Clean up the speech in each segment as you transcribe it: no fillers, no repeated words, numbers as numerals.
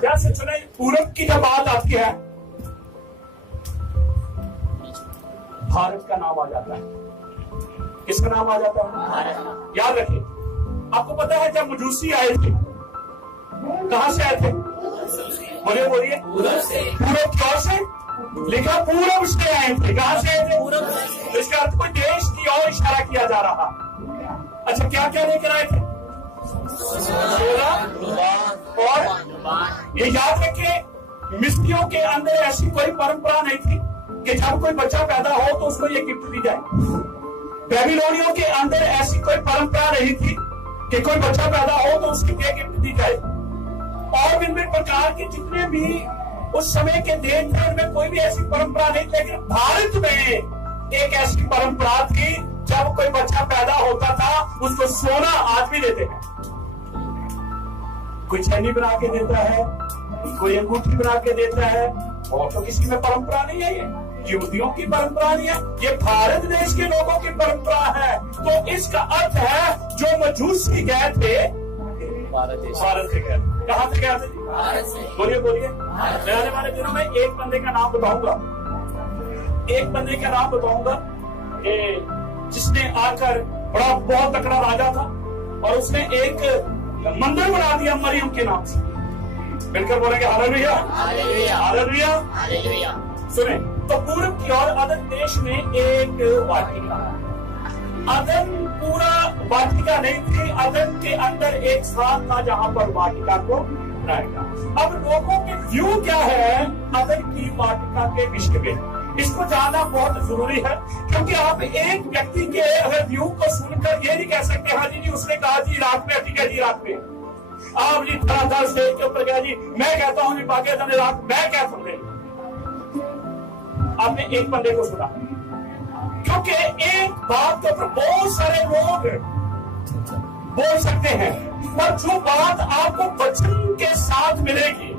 ध्यान से सुने, पूरब की जब बात आती है भारत का नाम आ जाता है। किसका नाम आ जाता है? याद रखिए। आपको पता है जब मजूसी आए थे, कहां से आए थे? बोलिए पूरब की ओर से, लिखा पूरब से आए थे। कहां से आए थे? तो इसका अर्थ कोई देश की ओर इशारा किया जा रहा। अच्छा, क्या क्या लेकर आए थे? और ये याद रखिए, मिस्रियों के अंदर ऐसी कोई परंपरा नहीं थी कि जब कोई बच्चा पैदा हो तो उसको ये गिफ्ट दी जाए। बेबीलोनियों के अंदर ऐसी कोई परंपरा नहीं थी कि कोई बच्चा पैदा हो तो उसकी ये गिफ्ट दी जाए। और भिन्न प्रकार के जितने भी उस समय के देश थे उनमें कोई भी ऐसी परंपरा नहीं थी। लेकिन भारत में एक ऐसी परंपरा थी, जब कोई बच्चा पैदा होता था उसको सोना आज भी देते हैं। कोई छेनी बना के देता है, कोई अंगूठी बना के देता है, और तो किसी में परंपरा नहीं है। ये यहूदियों की परंपरा नहीं है, ये भारत देश के लोगों की परंपरा है। तो इसका अर्थ है जो मजूसी गए थे भारत से गए। कहां से गए थे? भारत से। बोलिए। मैं आने वाले दिनों में एक बंदे का नाम बताऊंगा, जिसने आकर बहुत तकड़ा राजा था और उसने एक मंदिर बना दिया मरियम के नाम से। मिलकर बोलेंगे हालेलुया, हालेलुया, हालेलुया। सुने, तो पूरब की ओर अदन देश में एक वाटिका, अदन पूरा वाटिका नहीं थी, अदन के अंदर एक स्थान था जहां पर वाटिका को बनाएगा। अब लोगों के व्यू क्या है अदन की वाटिका के विषय में, इसको जानना बहुत जरूरी है। क्योंकि आप एक व्यक्ति के अगर व्यू को सुनकर ये नहीं कह सकते हाँ जी उसने कहा जी रात में, ठीक है जी रात में, आप जी धड़ाधड़ स्टेज के ऊपर गया जी मैं कहता हूँ जी पाकिस्तान ने रात, मैं क्या सुन आपने एक बंदे को सुना। क्योंकि एक बात के ऊपर बहुत सारे लोग बोल सकते हैं, पर जो बात आपको वचन के साथ मिलेगी,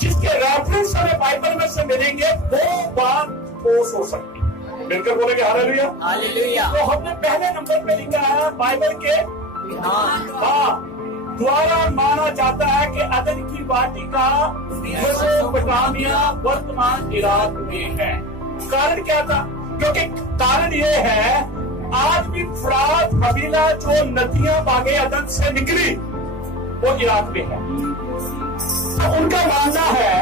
जिसके रेफरेंस हमें बाइबल में से मिलेंगे, वो बात ठोस हो सकती है। मिलकर बोलेंगे हालेलुया, हालेलुया। तो हमने पहले नंबर पे लिखा है बाइबल के द्वारा माना जाता है कि अदन की वाटिका मेसोपोटामिया वर्तमान इराक में है। कारण क्या था? क्योंकि कारण ये है आज भी फुरात हवीला जो नदियां बागे अदन से निकली वो इराक में है। तो उनका मानना है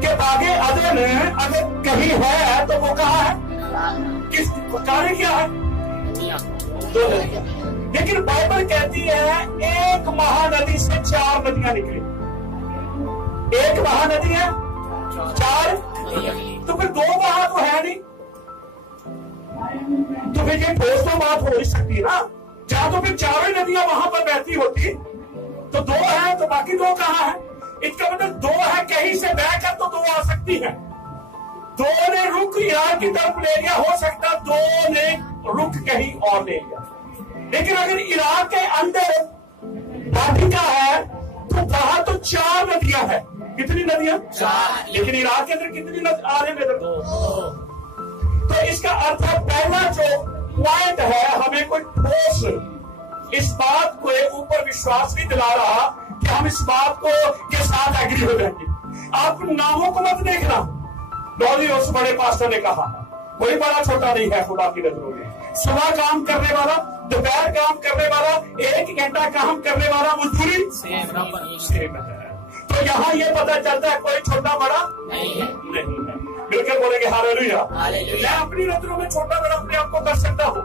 कि बागे अदन अगर कहीं है तो वो कहाँ है? किस कारण क्या है? दो नदियां। लेकिन बाइबल कहती है एक महानदी से 4 नदियां निकली। एक महानदी है, 4, तो फिर 2 महा तो है नहीं, तो फिर ये ठोस तो बात हो ही सकती है ना। जहां तो फिर 4 ही नदियां वहां पर बहती होती तो 2 है, तो बाकी 2 कहाँ है? इसका मतलब 2 है, कहीं से बहकर तो 2 आ सकती है। 2 ने रुख इराक की तरफ ले लिया, हो सकता 2 ने रुख कहीं और ले लिया। लेकिन अगर इराक के अंदर वाटिका है तो वहां तो 4 नदियां हैं। कितनी नदियां? 4। लेकिन इराक के अंदर कितनी नदी आ रही है? 2। तो इसका अर्थ है पहला जो पॉइंट है, हमें कोई ठोस इस बात को ऊपर विश्वास नहीं दिला रहा कि हम इस बात को के साथ एग्री हो जाएंगे। आप नामों को मत देखना। लॉरी उस बड़े पास्टर ने कहा कोई बड़ा छोटा नहीं है खुदा की नजरों में। सुबह काम करने वाला, दोपहर काम करने वाला, 1 घंटा काम करने वाला मजदूरी सेम है। तो यहाँ ये पता चलता है कोई छोटा बड़ा नहीं है। मिलकर बोलेंगे हालेलुया। मैं अपनी नजरों में छोटा बड़ा अपने आप को कर सकता हूँ,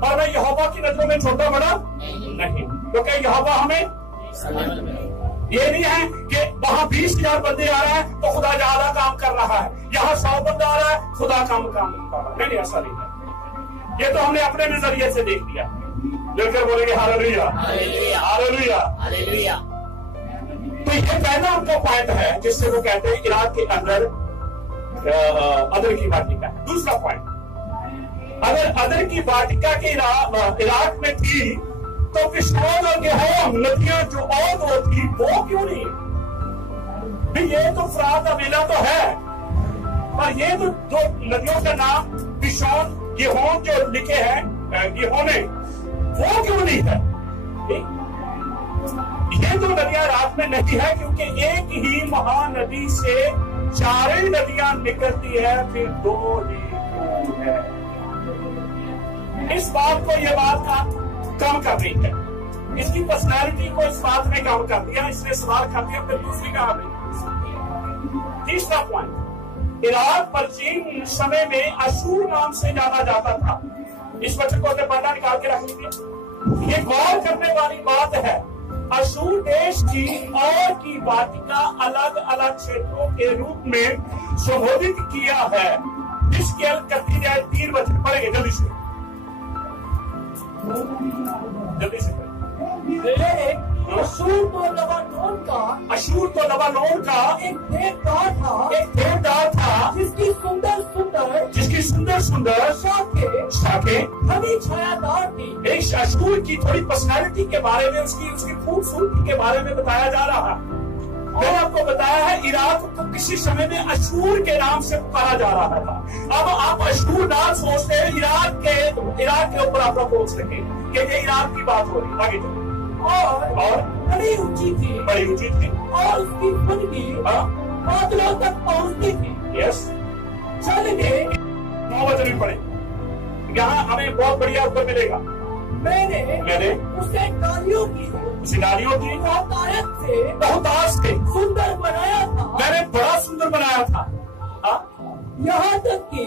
और मैं यहोवा की नजरों में छोटा बड़ा नहीं, क्योंकि यहोवा हमें ये नहीं है कि वहां 20,000 बंदे आ रहे हैं तो खुदा ज्यादा काम कर रहा है, यहाँ 100 बंदा आ रहा है खुदा काम कर रहा है। नहीं, ऐसा नहीं है। ये तो हमने अपने नजरिए से देख लिया। मिलकर बोलेंगे हालेलुया, हालेलुया, हालेलुया। तो ये पहला उनका पॉइंट है जिससे वो कहते हैं इराक के अंदर अदन की वाटिका है। दूसरा पॉइंट, अगर अदन की वाटिका के इराक में थी तो पिशोन और गेहूं नदियां जो और वो थी वो क्यों नहीं? भी ये तो फरात अवेला तो है, पर ये तो 2 नदियों का नाम पिशोन गेहूं जो लिखे हैं गेहूं ने, वो क्यों नहीं है? ये दो नदियां इराक में नहीं है, क्योंकि एक ही महानदी से चारों नदियां निकलती है, फिर दो ही है। इस बात को ये बात कम कर रही है, इसकी पर्सनैलिटी को इस बात ने कम कर दिया, इसने सवाल कर दिया। फिर दूसरी कहानी, तीसरा पॉइंट, इराक प्राचीन समय में अशूर नाम से जाना जाता था। इस वचन को अपने पढ़ना निकाल के रख लीजिए। ये गौर करने वाली बात है, अशूर देश की और की वाटिका अलग अलग क्षेत्रों के रूप में संबोधित किया है, जिसके 3 वचन पढ़ेंगे जल्दी से अशूर तो लबानोन का एक देवदार था, जिसकी सुंदर सुंदर शाखें हरी छायादार थी। एक अशूर की थोड़ी पर्सनालिटी के बारे में, उसकी खूबसूरती के बारे में बताया जा रहा है। मैंने आपको बताया है इराक को किसी समय में अशूर के नाम से पुकारा जा रहा था। अब आप अशूर नाम सोचते हैं, इराक के ऊपर आप सोच सके कि ये इराक की बात हो रही। आगे चलो। और बड़ी ऊंची थी और उसकी फुनगी बादलों तक पहुंचती थी। यस, चलिए 9 वचन भी पढ़े, यहाँ हमें बहुत बढ़िया उत्तर मिलेगा। मैंने उसे डालियों की बहुतायत से सुंदर बनाया था। मैंने बड़ा सुंदर बनाया था। यहाँ तक कि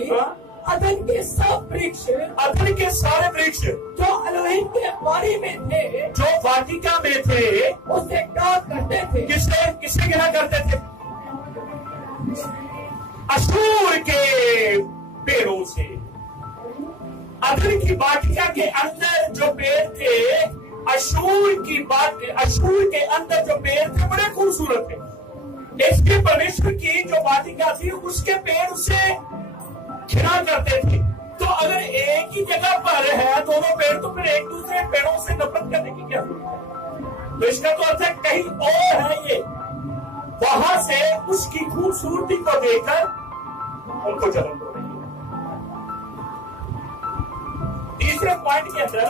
अदन के सारे वृक्ष जो एलोहिम के बारी में थे, जो वाटिका में थे, उसे क्या करते थे? किससे गिरा करते थे? अशूर के पेड़ों से। अदन की वाटिका के अंदर जो पेड़ थे, अशूर के अंदर जो पेड़ थे बड़े खूबसूरत थे। इसके परमेश्वर की जो वाटिका थी, उसके पेड़ उसे घिरा करते थे। तो अगर एक ही जगह पर है दोनों पेड़, तो फिर एक दूसरे पेड़ों से नफरत करने की क्या जरूरत है? तो इसका तो अर्थ है कहीं और है ये। वहां से उसकी खूबसूरती को देखकर उनको जलन हो रही है। तीसरे पॉइंट के अंदर,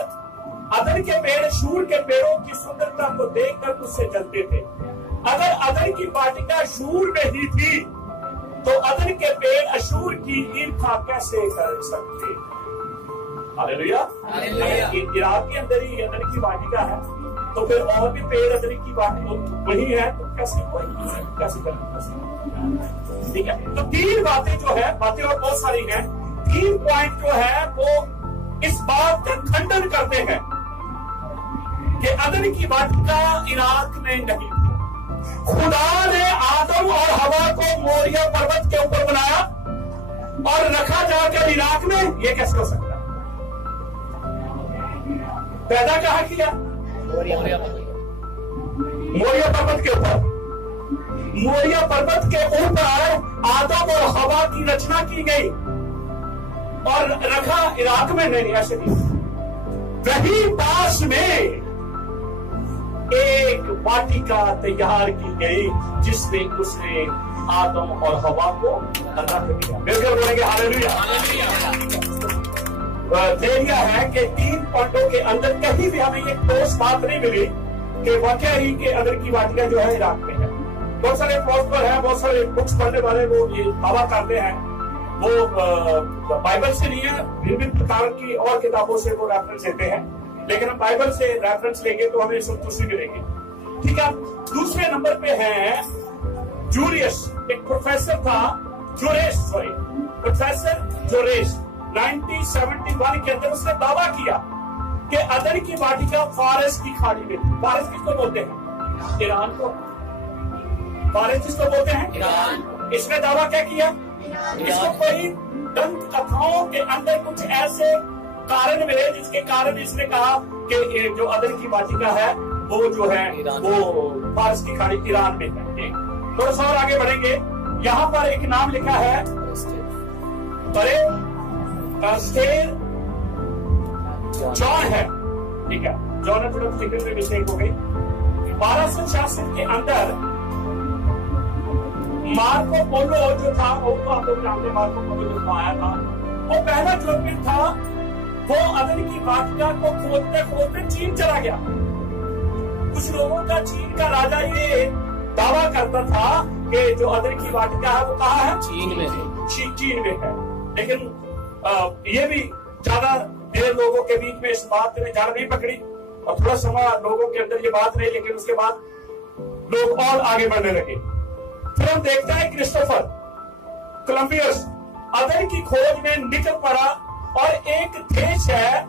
अदन के पेड़ अशूर के पेड़ों की सुंदरता को देखकर उससे जलते थे। अगर अदन की वाटिका अशूर में ही थी, तो अदन के पेड़ अशूर की ईर्ष्या कैसे कर सकते? हालेलुया। इराक के अंदर ही अदन की वाटिका है, तो फिर और भी पेड़ अदन की वाटिका वही है, तो कैसे ठीक है। तो 3 बातें जो है, बातें और बहुत सारी हैं, 3 पॉइंट जो है वो इस बात का खंडन करते हैं कि अदन की वाटिका इराक में नहीं थी। खुदा ने आदम और हवा को मोरिया पर्वत के ऊपर बनाया और रखा जाकर इराक में। ये कैसे हो सकता है? पैदा कहां किया? मोरिया पर्वत के ऊपर। मोरिया पर्वत के ऊपर आदम और हवा की रचना की गई और रखा इराक में नहीं, ऐसे नहीं। वही पास में एक वाटिका तैयार की गई, जिसमें उसने आदम और हवा को अलग किया। मिलकर बोलेंगे हालेलुया। धैर्य है कि 3 पॉइंटों के अंदर कहीं भी हमें ये ठोस बात नहीं मिली कि वाकई ही के अंदर की वाटिका जो है इराक में है। बहुत सारे फिलोसोफर हैं, बहुत सारे बुक्स पढ़ने वाले वो ये दावा करते हैं, वो बाइबल से नहीं है, विभिन्न प्रकार की और किताबों से वो रेफरेंस देते हैं, लेकिन हम बाइबल से रेफरेंस लेंगे तो हमें संतुष्टि मिलेगी। ठीक है। दूसरे नंबर पे है जूलियस, एक प्रोफेसर था, प्रोफेसर जोरेस 1971 के अंदर उसने दावा किया कि अदन की वाटिका फारस की खाड़ी में थी। फारस किसको बोलते हैं? ईरान को। फारस किसको बोलते हैं? ईरान। इसने दावा क्या किया? इसको कोई दंत कथाओं के अंदर कुछ ऐसे कारण मिले जिसके कारण इसने कहा कि जो अदन की वाटिका है वो जो है वो फारस की खाड़ी ईरान में है। थोड़ा सा और आगे बढ़ेंगे, यहाँ पर एक नाम लिखा है, जॉन है। ठीक है, जॉन है, थोड़ा लिखने में मिस्टेक हो गई। 1266 के अंदर मार्को पोलो जो था, वो तो आप लोग जानते हैं, मार्को पोलो जो आया था, वो पहला यूरोपियन था। वो अदन की वाटिका को खोदते खोदते चीन चला गया। कुछ लोगों का चीन का राजा ये दावा करता था कि जो अदन की वाटिका है वो कहाँ है? चीन में है। चीन में है। लेकिन ये भी ज्यादा देर लोगों के बीच में इस बात ने जड़ नहीं पकड़ी और थोड़ा समय लोगों के अंदर ये बात रही, लेकिन उसके बाद लोग और आगे बढ़ने लगे। फिर हम देखते हैं क्रिस्टोफर कोलंबस अदन की खोज में निकल पड़ा और एक देश है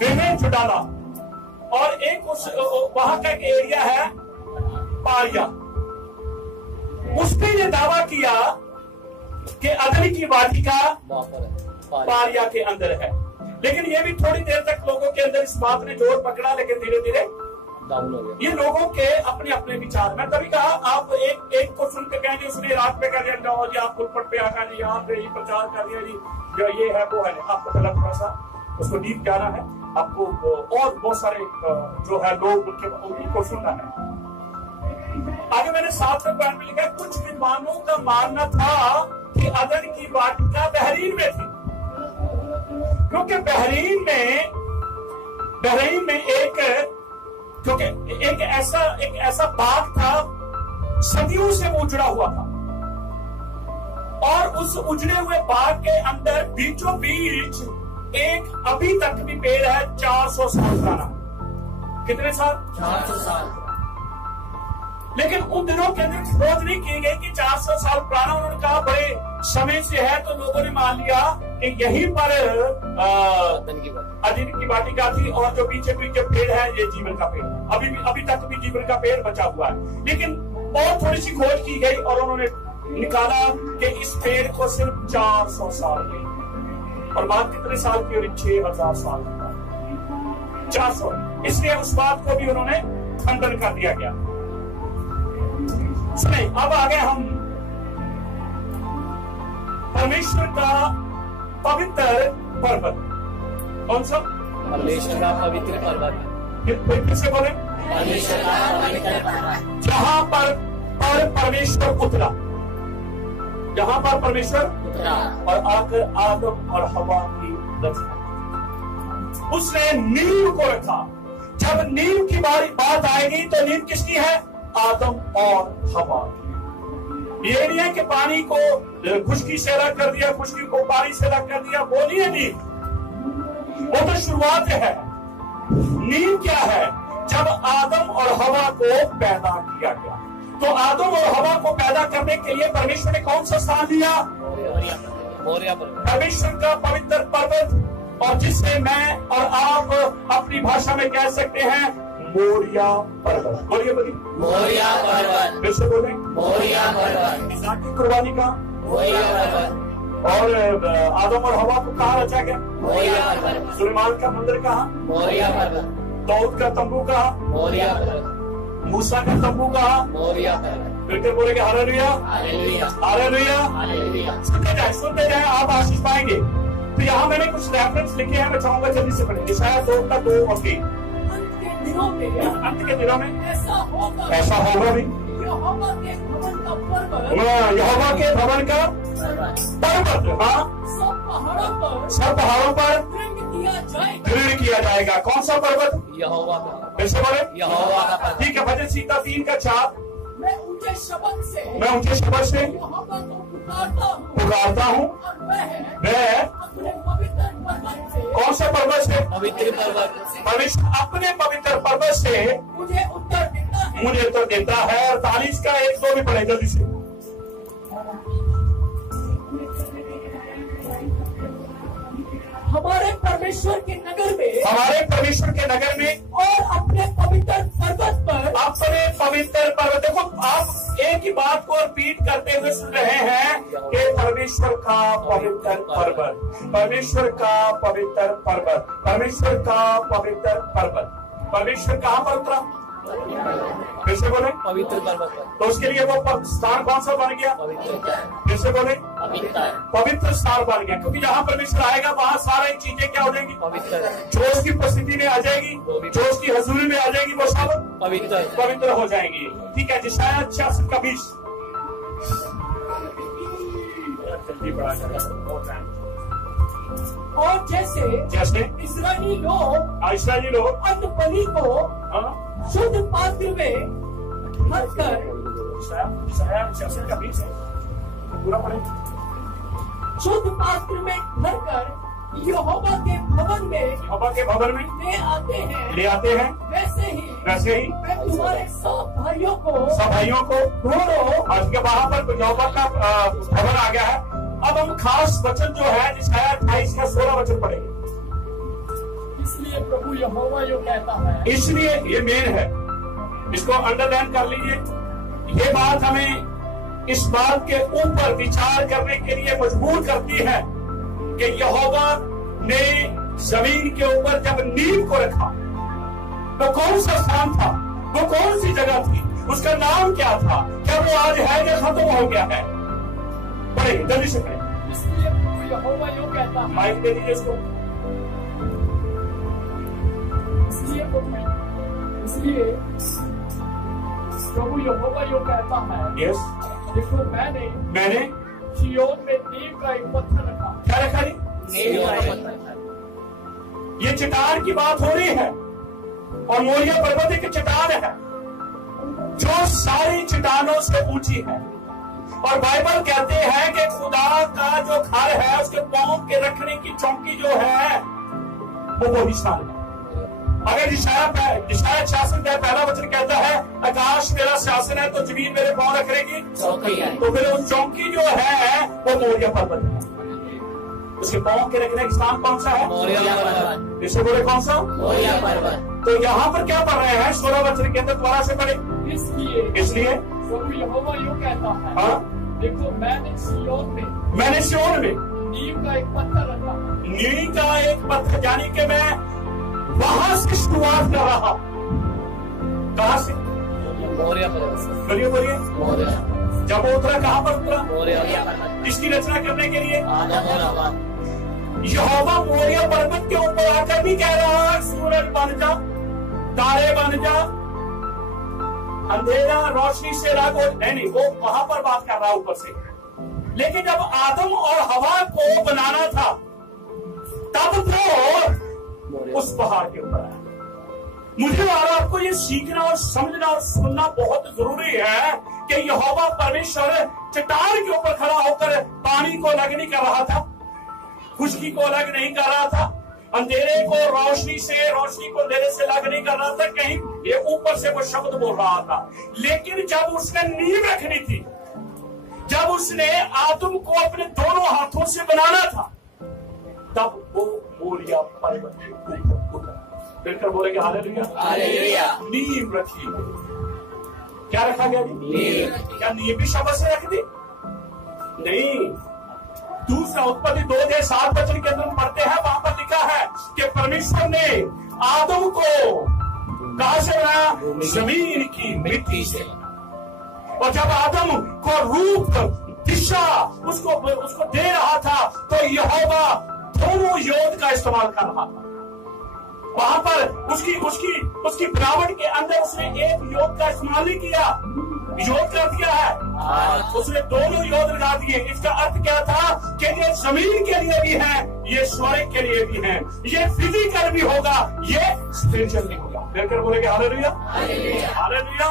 वेनेजुएला और एक उस वहां का एक एरिया है पारिया। उसने ये दावा किया कि अदन की वाटिका पारिया के अंदर है। लेकिन ये भी थोड़ी देर तक लोगों के अंदर इस बात ने जोर पकड़ा, लेकिन धीरे धीरे ये लोगों के अपने अपने विचार। मैं तभी कहा आप एक को सुन के कहेंगे उसने रात में कर दिया जाओ जी आप पुलपट पे आकर जी आप ये प्रचार कर दिया जी जो ये है वो है। आपको पहला थोड़ा सा उसको डीप जाना है, आपको और बहुत सारे जो है लोग उनको सुनना है। आगे मैंने 7वें पॉइंट में लिखा कुछ विद्वानों का मानना था कि अदन की वाटिका बहरीन में थी, क्योंकि बहरीन में एक ऐसा बाग था सदियों से वो उजड़ा हुआ था और उस उजड़े हुए बाग के अंदर बीचों बीच एक अभी तक भी पेड़ है 400 साल पुराना। कितने साल? 400 साल। लेकिन उन दिनों के अंदर खोज नहीं की गई कि 400 साल पुराना। उन्होंने कहा बड़े समय से है, तो लोगों ने मान लिया कि यहीं पर अदन की वाटिका थी और जो पीछे पीछे पेड़ है ये जीवन का पेड़, अभी तक भी जीवन का पेड़ बचा हुआ है। लेकिन और थोड़ी सी खोज की गई और उन्होंने निकाला कि इस पेड़ को सिर्फ 400 साल के और बात कितने साल की? 6000 साल की। 400। इसलिए उस बात को भी उन्होंने खंडन कर दिया गया। सुने, अब आ गए हम परमेश्वर का पवित्र पर्वत। कौन सा? परमेश्वर का पवित्र पर्वत। फिर से बोले, परमेश्वर का पवित्र पर्वत। जहां पर परमेश्वर उतरा, जहां पर परमेश्वर उतरा और आकर आदम और हवा की रचना, उसने नींव को रखा। जब नींव की बात आएगी तो नींव किसकी है? आदम और हवा की। ये नहीं है कि पानी को खुशकी से अलग कर दिया, खुशकी को पानी से अलग कर दिया, वो नहीं है नींव, वो तो शुरुआत है। नींव क्या है? जब आदम और हवा को पैदा किया गया, तो आदम और हवा को पैदा करने के लिए परमेश्वर ने कौन सा स्थान लिया? परमेश्वर का पवित्र पर्वत, और जिससे मैं और आप अपनी भाषा में कह सकते हैं मोरिया पर्वत। बोलिए बोलिए, मोरिया पर्वत। फिर से बोले, मोरिया पर्वत। इसहाक की कुर्बानी का मोरिया पर्वत। और आदम और हवा को कहाँ रचा गया? मोरिया पर्वत। सुलेमान का मंदिर कहाँ? मोरिया पर्वत। दाऊद का तंबू कहाँ? मोरिया पर्वत। मूसा का तंबू कहाँ? मोरिया पर्वत। फिर बोलेंगे हालेलुया, हालेलुया, हालेलुया। हालेलुया। सुनते जाए, आप आशीष पाएंगे। तो यहाँ मैंने कुछ रेफरेंस लिखे हैं, मैं चाहूंगा जल्दी से पढ़ेंगे। शायद 2 का 2 और 3। अंत के दिनों में ऐसा होगा भी। यहोवा के भवन का पर्वत, यहोवा के भवन का पर्वत, हाँ, सब पहाड़ों पर दृढ़ किया जाएगा। कौन सा पर्वत? यहोवा का। कैसे बोले? यहोवा का पर्वत। ठीक है, भजन सीता 3 का 4। मैं ऊंचे शब्द से यहोवा को पुकारता हूँ पुकारता हूँ। मैं अपने पवित्र पर्वत से, कौन सा पर्वत से? पवित्र पर्वत से। परमेश्वर अपने पवित्र पर्वत से मुझे उत्तर देता है। और 40 का 1-2 भी पढ़े जल्दी से। हमारे परमेश्वर के नगर में और अपने पवित्र पर्वत पर। देखो, आप एक ही बात को रिपीट करते हुए सुन रहे हैं कि परमेश्वर का पवित्र पर्वत, परमेश्वर का पवित्र पर्वत, परमेश्वर का पवित्र पर्वत। परमेश्वर कहाँ पर उतरा? कैसे बोले? पवित्र पर्वत पर। तो उसके लिए वो स्थान कौन सा बन गया? पवित्र। कैसे बोले? पवित्र स्थान बन गया, क्योंकि जहाँ परमेश्वर आएगा वहाँ सारी चीजें क्या हो जाएंगी? पवित्र। जो उसकी उपस्थिति में आ जाएगी, जो उसकी हजूरी में आ जाएगी, वो सब पवित्र हो जाएंगी। ठीक है जी, शायद 66 का 20। जल्दी बढ़ा और जैसे इस्राएली लोग अन्न बलि को शुद्ध पात्र में भरकर पूरा पढ़े, शुद्ध पात्र में भरकर यहोवा के भवन में ले आते हैं वैसे ही मैं तुम्हारे सब भाइयों को ढूंढो। आज के वहां पर यहोवा का भवन आ गया है। अब हम खास वचन जो है जिसका 28 या 16 वचन पढ़ेंगे। इसलिए प्रभु यहोवा यो कहता है, इसलिए ये मेन है, इसको अंडरलाइन कर लीजिए। ये बात हमें इस बात के ऊपर विचार करने के लिए मजबूर करती है कि यहोवा ने जमीन के ऊपर जब नींव को रखा तो कौन सा स्थान था, वो कौन सी जगह थी, उसका नाम क्या था, क्या वो आज है या खत्म हो गया है? पढ़े जल्दी से पढ़े। इसलिए प्रभु यहोवा यो कहता है, माइक दे दीजिए इसको। इसलिए प्रभु यहोवा यो कहता है, यस, देखो मैंने सिय्योन में नींव का एक पत्थर रखा। क्या रखा? ये चट्टान की बात हो रही है और मोरिया पर्वत एक चट्टान है जो सारी चट्टानों से ऊंची है। और बाइबल कहते हैं कि खुदा का जो घर है उसके पांव के रखने की चौकी जो है वो निशान है। अगर इशाया शासन का पहला वचन कहता है आकाश मेरा शासन है तो जमीन मेरे पांव रखेगी, तो फिर उस चौकी जो है वो मोरिया पर्वत है। उसके पांव के रखने का स्थान कौन सा है? मोरिया पर्वत। इसे बोले कौन सा? मोरिया पर्वत। तो यहाँ पर क्या पढ़ रहे हैं? 16 वचन के अंदर दोबारा से पढ़े। इसलिए प्रभु यहोवा यूं कहता है, हाँ, देखो मैंने सिय्योन में नींव का एक पत्थर रखा। नींव का एक पत्थर, यानी कि मैं वहां से शुरुआत कर रहा। कहां से? मोरिया पर्वत। बोलिए। जब वो उतरा कहां पर उतरा? मोरिया पर्वत। इसकी रचना करने के लिए आदम और हवा। यहोवा मोरिया पर्वत के ऊपर आकर भी कह रहा है सूरज बन जा, तारे बन जा, अंधेरा रोशनी से राग। नहीं, वो वहां पर बात कर रहा है ऊपर से। लेकिन जब आदम और हवा को बनाना था तब तो उस पहाड़ के ऊपर आया। मुझे और आपको ये सीखना और समझना और सुनना बहुत जरूरी है कि यहोवा परमेश्वर चट्टान के ऊपर खड़ा होकर पानी को अलग नहीं कर रहा था, खुशकी को अलग नहीं कर रहा था, अंधेरे को रोशनी से, रोशनी को अंधेरे से अलग नहीं कर रहा था। कहीं ये ऊपर से वो शब्द बोल रहा था। लेकिन जब उसने नींव रखनी थी, जब उसने आदम को अपने दोनों हाथों से बनाना था, तब वो मोरिया पर्वत के ऊपर उतरा। फिर बोलेंगे हालेलुया। नींव रखी। क्या रखा गया? नींव। क्या नींव भी शब्द से रख दी? नहीं। दूसरा उत्पत्ति 2:7 वचन के अंदर पढ़ते हैं, वहां पर लिखा है कि परमेश्वर ने आदम को कहां से बनाया? जमीन की मिट्टी से। और जब आदम को रूप, दिशा उसको दे रहा था तो यहोवा दोनों योद का इस्तेमाल कर रहा था। वहां पर उसकी बनावट के अंदर उसने एक योग का इस्तेमाल नहीं किया, योग कर दिया है, उसने दोनों योग लगा दिए। इसका अर्थ क्या था कि ये जमीन के लिए भी है, ये स्वर्ग के लिए भी है, ये फिजिकल भी होगा, ये स्पिरिचुअल भी होगा। फिर बोलेंगे हालेलुया, हालेलुया।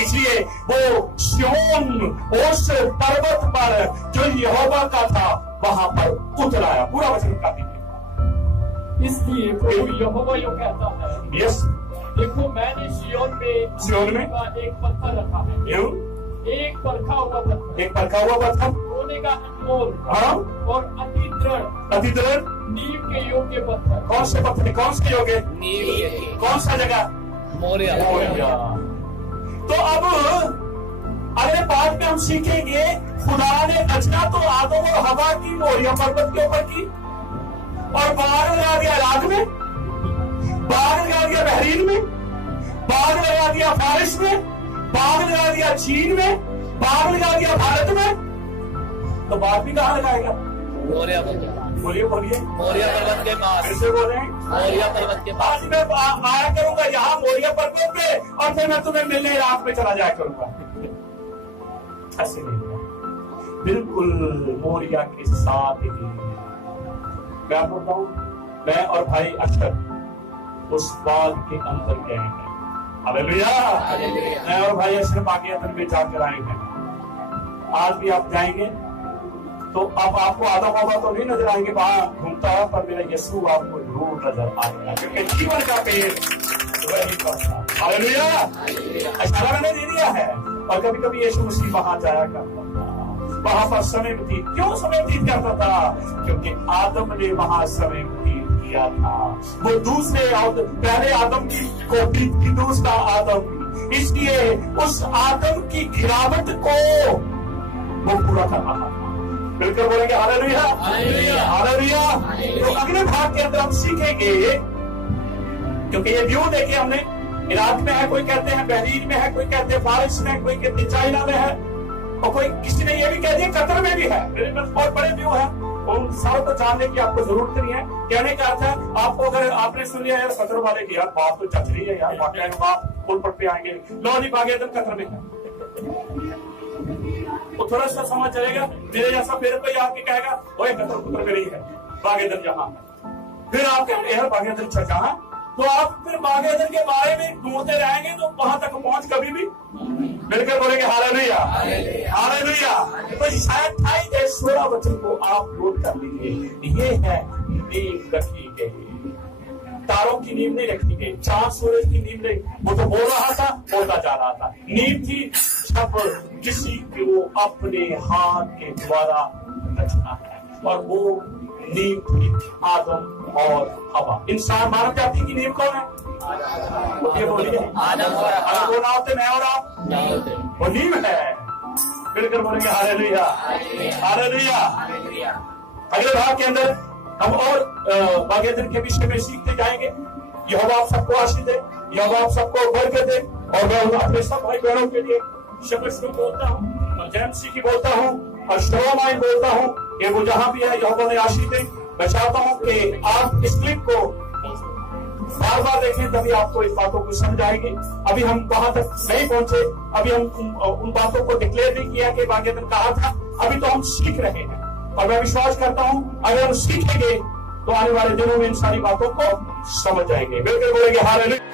इसलिए वो सिय्योन उस पर्वत पर जो यहोवा का था वहां पर उतराया। पूरा वचन का दीजिए। इसलिए प्रभु यहोवा यो कहता है, यस, देखो मैंने सिय्योन में एक पत्थर रखा है, एक परखा हुआ पत्थर, सोने का अनमोल और अति दृढ़ नींव के योग्य पत्थर। कौन से पत्थर? कौन से योग्य? नींव। कौन सा जगह? मोरिया। तो अब अगले पाठ में हम सीखेंगे खुदा ने रचना तो आदम और हवा की मोरिया पर्वत के ऊपर की, और बाग लगा दिया इराक में, बाग लगा दिया बहरीन में, बाग लगा दिया फारिस में, बाग लगा दिया चीन में, बाग लगा दिया भारत में। तो बाग भी कहाँ लगाएगा? मोरिया पर्वत। बोलिए मोरिया पर्वत के पास। कैसे बोले? मोरिया पर्वत के पास। आज मैं आया करूंगा यहाँ मोरिया पर्वत पे, और फिर मैं तुम्हें मिलने इराक में चला जाया करूंगा। ऐसे नहीं, बिल्कुल मोरिया के साथ ही मैं आपको बताऊं, मैं और भाई अक्षर उस बाग के अंदर गए हैं। हालेलुया। मैं और भाई अक्षर बाग के अंदर में जाकर आए हैं। आज भी आप जाएंगे तो अब आपको आधा पौधा तो नहीं नजर आएंगे वहां घूमता है, पर मेरा यीशु आपको जरूर नजर आएगा, क्योंकि जीवन का पेड़ वही पड़ता। हालेलुया। इशारा मैंने दे दिया है। और कभी कभी यीशु मसीह वहां जाया करता था, वहां पर समय व्यतीत। क्यों समय व्यतीत करता था? क्योंकि आदम ने वहां समय व्यतीत किया था। वो दूसरे पहले आदम की कॉपी थी, दूसरा आदम, इसलिए उस आदम की गिरावट को वो पूरा कर रहा था। बिल्कुल बोलेंगे हालेलुया, हालेलुया। तो अगले भाग के अंदर हम सीखेंगे, क्योंकि ये व्यू देखिए हमने, इराक में है, कोई कहते हैं बहरीन में है, कोई कहते हैं फारिस में, कोई कहते हैं चाइना में है, और कोई किसी ने ये भी कह दिया कतर में भी है। बहुत बड़े व्यू है, उन सारों को जानने की आपको जरूरत नहीं है। कहने का अर्थ है, आपको अगर आपने सुन लिया यार कतर वाले की यार बात तो चच रही है यार, वाकई में आप पुल पर पे आएंगे, लो जी बागेदन कतर में है, तो थोड़ा सा समझ चलेगा। मेरे जैसा फिर कोई आके कहेगा वो कतर कुतर में नहीं है, बागेदन जहां है, फिर आप कहेंगे यार बागेदन चचा है, तो आप फिर बागेदन के बारे में ढूंढते रहेंगे तो वहां तक पहुंच कभी भी बिल्कुल बोलेंगे हालेलुया, हालेलुया। तो शायद 28-16 वचन को आप नोट कर लीजिए। ये है नींव रखी गई, तारों की नींव नहीं रखी गई, चांद सूरज की नींव नहीं। वो तो बोल रहा था, बोलता जा रहा था। नींव थी जब किसी को अपने हाथ के द्वारा रचना है, और वो नींव थी आदम और हवा। इंसान मानव जाति की नींव कौन है? ये बोलिए आदम और हवा। वो ना होते मैं और आप, वो नींव है। बिल्कुल बोलेंगे हालेलुया, हालेलुया। अगले भाग के अंदर हम और बागेदन के विषय में सीखते जाएंगे। यहोवा आप सबको आशीष दे, यहोवा आप सबको बरकत दे। और मैं अपने सब भाई बहनों के लिए शब्द बोलता हूँ, और जैमसी की बोलता हूँ, और श्रोमाइन बोलता हूँ कि वो जहां भी है यहोवा ने आशीष दे। मैं चाहता हूँ कि आप इस क्लिप को बार बार देखें, तभी आपको इस बातों को समझ आएगी। अभी हम वहां तक नहीं पहुंचे, अभी हम उन बातों को डिक्लेयर नहीं किया कि बागेदन कहा था, अभी तो हम सीख रहे हैं। और मैं विश्वास करता हूँ अगर हम सीखेंगे तो आने वाले दिनों में इन सारी बातों को समझ आएंगे। बिल्कुल बोलेंगे हालेलुया।